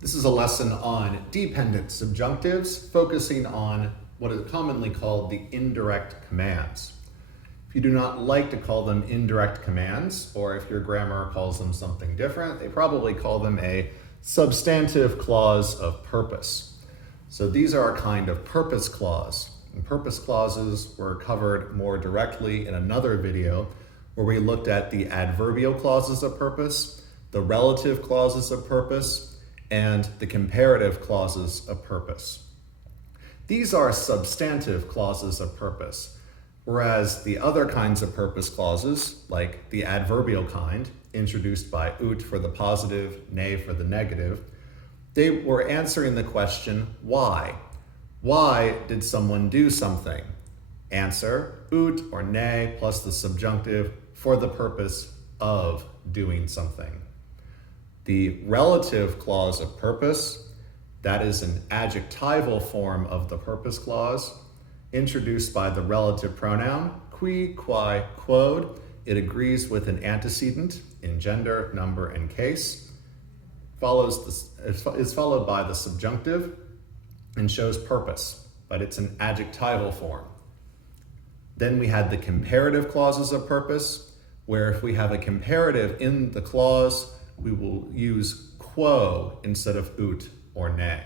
This is a lesson on dependent subjunctives, focusing on what is commonly called the indirect commands. If you do not like to call them indirect commands, or if your grammar calls them something different, they probably call them a substantive clause of purpose. So these are a kind of purpose clause. And purpose clauses were covered more directly in another video where we looked at the adverbial clauses of purpose, the relative clauses of purpose, and the comparative clauses of purpose. These are substantive clauses of purpose, whereas the other kinds of purpose clauses, like the adverbial kind, introduced by ut for the positive, ne for the negative, they were answering the question, why? Why did someone do something? Answer, ut or ne plus the subjunctive for the purpose of doing something. The relative clause of purpose, that is an adjectival form of the purpose clause, introduced by the relative pronoun, qui, quae, quod. It agrees with an antecedent in gender, number, and case. Is followed by the subjunctive and shows purpose, but it's an adjectival form. Then we had the comparative clauses of purpose, where if we have a comparative in the clause, we will use quo instead of ut or ne.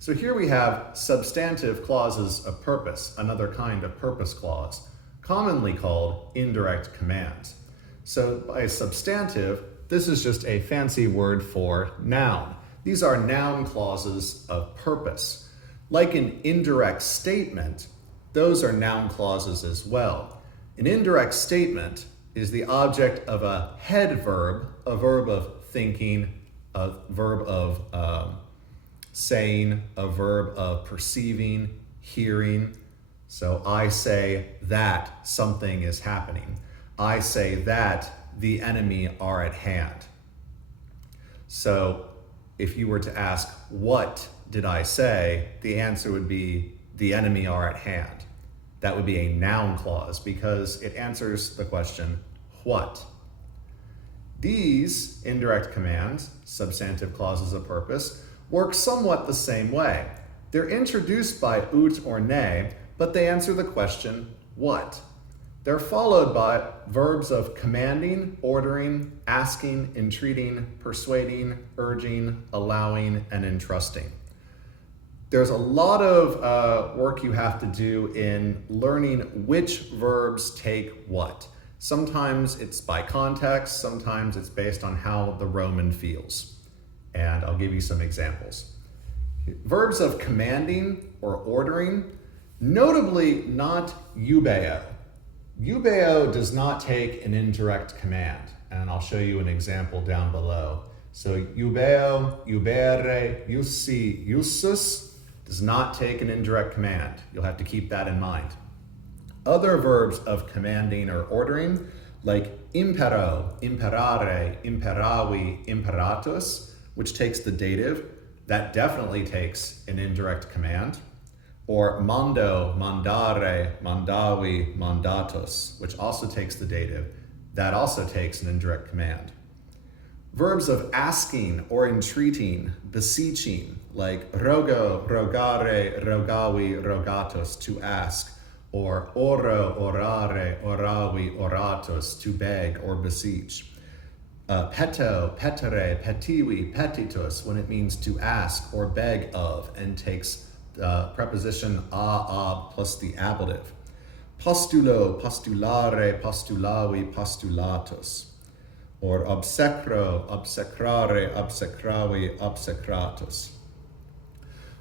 So here we have substantive clauses of purpose, another kind of purpose clause, commonly called indirect commands. So by substantive, this is just a fancy word for noun. These are noun clauses of purpose. Like an indirect statement, those are noun clauses as well. An indirect statement is the object of a head verb, a verb of thinking, a verb of saying, a verb of perceiving, hearing. So I say that something is happening. I say that the enemy are at hand. So if you were to ask, what did I say? The answer would be, the enemy are at hand. That would be a noun clause because it answers the question, what? These indirect commands, substantive clauses of purpose, work somewhat the same way. They're introduced by ut or ne, but they answer the question, what? They're followed by verbs of commanding, ordering, asking, entreating, persuading, urging, allowing, and entrusting. There's a lot of work you have to do in learning which verbs take what. Sometimes it's by context, sometimes it's based on how the Roman feels. And I'll give you some examples. Verbs of commanding or ordering, notably not eubeo. Eubeo does not take an indirect command, and I'll show you an example down below. So eubeo, eubere, iussi, iussus does not take an indirect command. You'll have to keep that in mind. Other verbs of commanding or ordering, like impero, imperare, imperavi, imperatus, which takes the dative, that definitely takes an indirect command. Or mando, mandare, mandavi, mandatus, which also takes the dative, that also takes an indirect command. Verbs of asking or entreating, beseeching, like rogo, rogare, rogavi, rogatus, to ask, or oro, orare, oravi, oratus, to beg or beseech. Peto, petere, petivi, petitus, when it means to ask or beg of, and takes preposition a plus the ablative. Postulo, postulare, postulavi, postulatus. Or obsecro, obsecrare, obsecravi, obsecratus.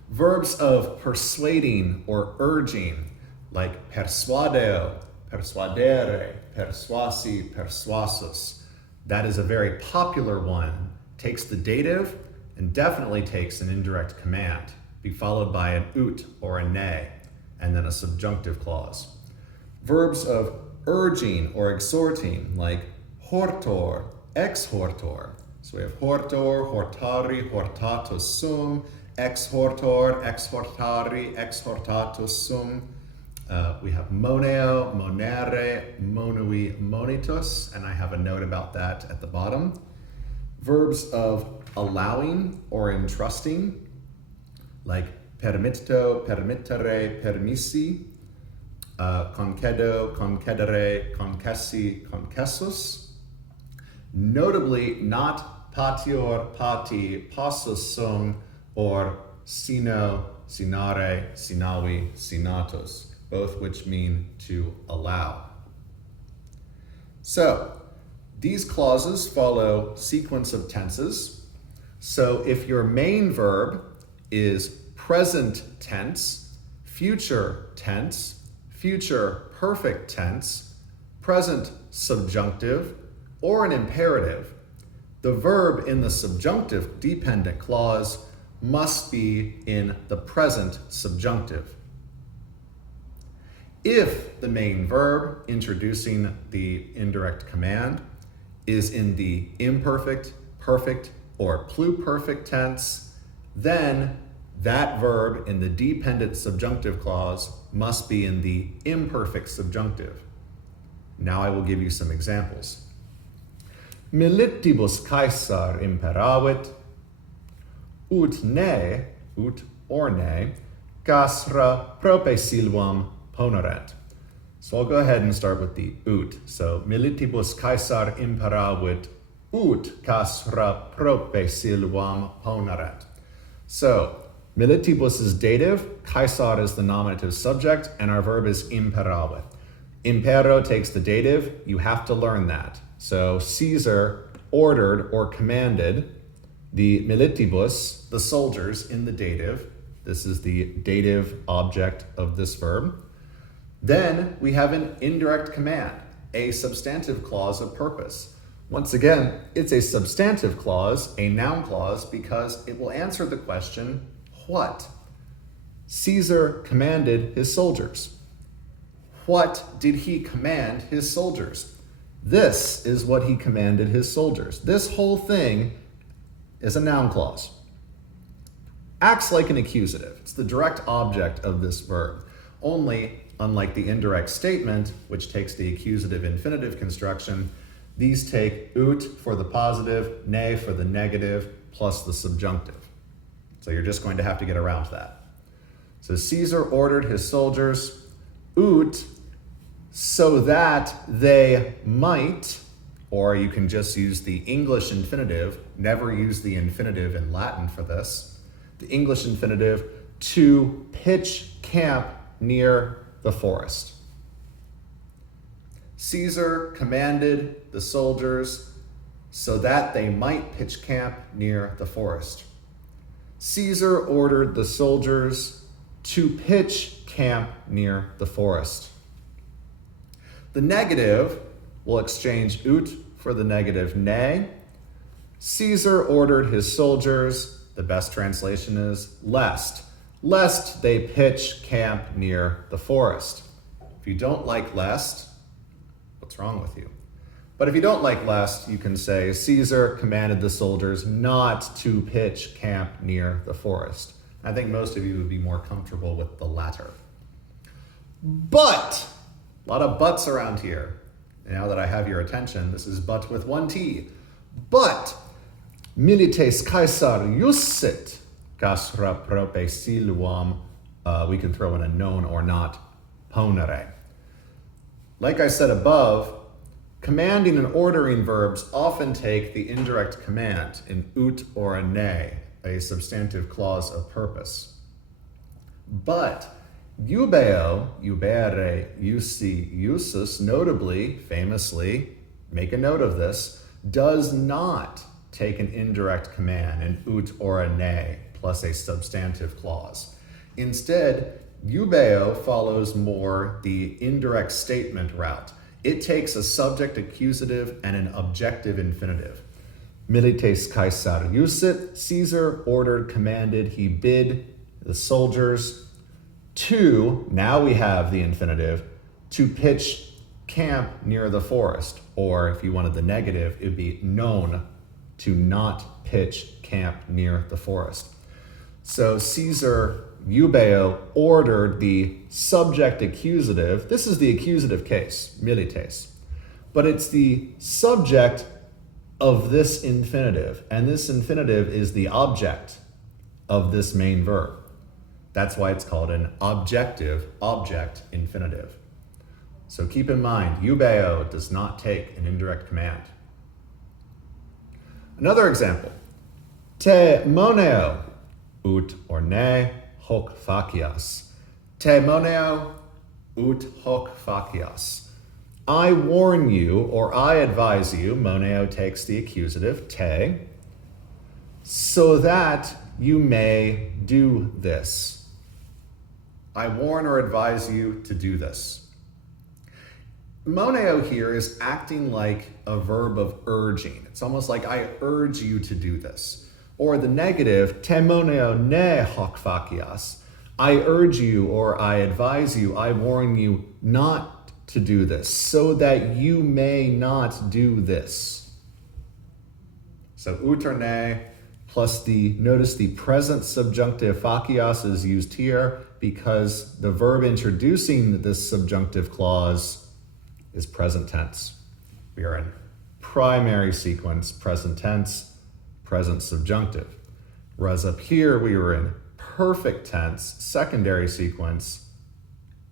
Verbs of persuading or urging, like persuadeo, persuadere, persuasi, persuasus. That is a very popular one. Takes the dative and definitely takes an indirect command, be followed by an ut or a ne, and then a subjunctive clause. Verbs of urging or exhorting, like hortor, exhortor. So we have hortor, hortari, hortatus sum, exhortor, exhortari, exhortatus sum. We have moneo, monere, monui, monitus, and I have a note about that at the bottom. Verbs of allowing or entrusting, like permitto, permittere, permissi, concedo, concedere, concessi, concessus. Notably, not patior, pati, passus sum, or sino, sinare, sinavi, sinatus, both which mean to allow. So, these clauses follow sequence of tenses. So if your main verb is present tense, future tense, future perfect tense, present subjunctive, or an imperative, the verb in the subjunctive dependent clause must be in the present subjunctive. If the main verb introducing the indirect command is in the imperfect, perfect, or pluperfect tense, then that verb in the dependent subjunctive clause must be in the imperfect subjunctive. Now I will give you some examples. Militibus Caesar imperavit, ut ne, ut or ne, castra prope silvam ponerent. So I'll go ahead and start with the ut. So militibus Caesar imperavit, ut castra prope silvam ponerent. So militibus is dative, Caesar is the nominative subject, and our verb is imperavit. Impero takes the dative, you have to learn that. So Caesar ordered or commanded the militibus, the soldiers, in the dative. This is the dative object of this verb. Then we have an indirect command, a substantive clause of purpose. Once again, it's a substantive clause, a noun clause, because it will answer the question, what? Caesar commanded his soldiers. What did he command his soldiers? This is what he commanded his soldiers. This whole thing is a noun clause. Acts like an accusative. It's the direct object of this verb. Only, unlike the indirect statement, which takes the accusative infinitive construction, these take ut for the positive, ne for the negative, plus the subjunctive. So you're just going to have to get around that. So Caesar ordered his soldiers, ut, so that they might, or you can just use the English infinitive, never use the infinitive in Latin for this, the English infinitive, to pitch camp near the forest. Caesar commanded the soldiers so that they might pitch camp near the forest. Caesar ordered the soldiers to pitch camp near the forest. The negative will exchange ut for the negative ne. Caesar ordered his soldiers, the best translation is lest they pitch camp near the forest. If you don't like lest, what's wrong with you? But if you don't like lest, you can say Caesar commanded the soldiers not to pitch camp near the forest. I think most of you would be more comfortable with the latter. But, a lot of buts around here. Now that I have your attention, this is but with one T. But, milites Caesar iussit castra prope silvam, we can throw in a known or not, ponere. Like I said above, commanding and ordering verbs often take the indirect command, an ut or a ne, a substantive clause of purpose. But eubeo, eubere, iusi, iusus, notably, famously, make a note of this, does not take an indirect command, an ut or a ne, plus a substantive clause. Instead, eubeo follows more the indirect statement route. It takes a subject accusative and an objective infinitive. Milites Caesar iussit, Caesar ordered, commanded, he bid the soldiers to, now we have the infinitive, to pitch camp near the forest. Or if you wanted the negative, it would be known to not pitch camp near the forest. So Caesar eubeo ordered the subject accusative. This is the accusative case, milites. But it's the subject of this infinitive, and this infinitive is the object of this main verb. That's why it's called an objective object infinitive. So keep in mind, eubeo does not take an indirect command. Another example, te moneo ut orne hoc facias. Te moneo ut hoc facias. I warn you, or I advise you, moneo takes the accusative, te, so that you may do this. I warn or advise you to do this. Moneo here is acting like a verb of urging. It's almost like I urge you to do this. Or the negative, te moneo ne hoc facias. I urge you or I advise you, I warn you not to do this, so that you may not do this. So ut or ne plus notice the present subjunctive facias is used here because the verb introducing this subjunctive clause is present tense. We are in primary sequence, present tense, present subjunctive. Whereas up here, we were in perfect tense, secondary sequence,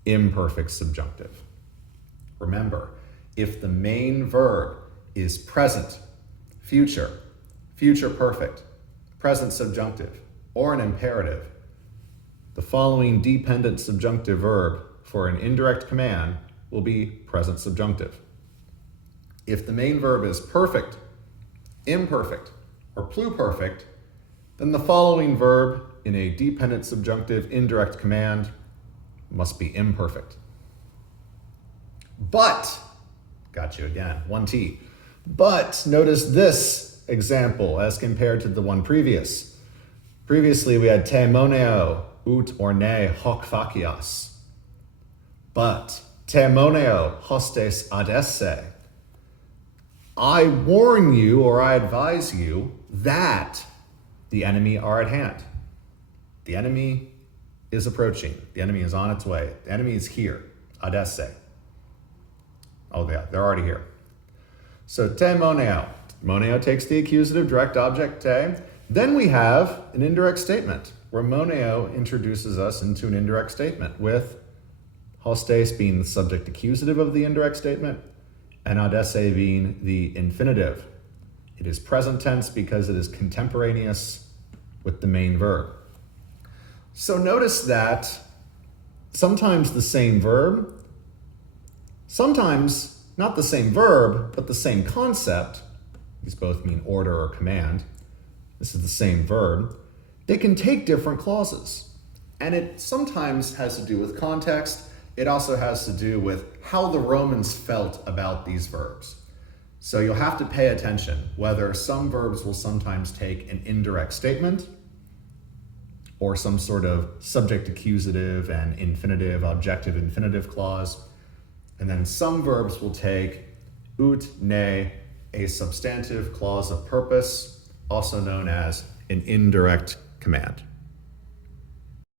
imperfect subjunctive. Remember, if the main verb is present, future, future perfect, present subjunctive, or an imperative, the following dependent subjunctive verb for an indirect command will be present subjunctive. If the main verb is perfect, imperfect, or pluperfect, then the following verb in a dependent subjunctive indirect command must be imperfect. But, got you again, 1T. But notice this example as compared to the one previous. Previously we had te moneo ut orne hoc facias. But te moneo hostes ad esse. I warn you or I advise you that the enemy are at hand. The enemy is approaching. The enemy is on its way. The enemy is here. Ad esse. Oh yeah, they're already here. So te moneo. Moneo takes the accusative direct object te. Then we have an indirect statement where moneo introduces us into an indirect statement with hostes being the subject accusative of the indirect statement and ad esse being the infinitive. It is present tense because it is contemporaneous with the main verb. So notice that sometimes the same verb, sometimes not the same verb, but the same concept, these both mean order or command, this is the same verb, they can take different clauses. And it sometimes has to do with context. It also has to do with how the Romans felt about these verbs. So you'll have to pay attention whether some verbs will sometimes take an indirect statement or some sort of subject accusative and infinitive, objective infinitive clause. And then some verbs will take ut ne, a substantive clause of purpose, also known as an indirect command.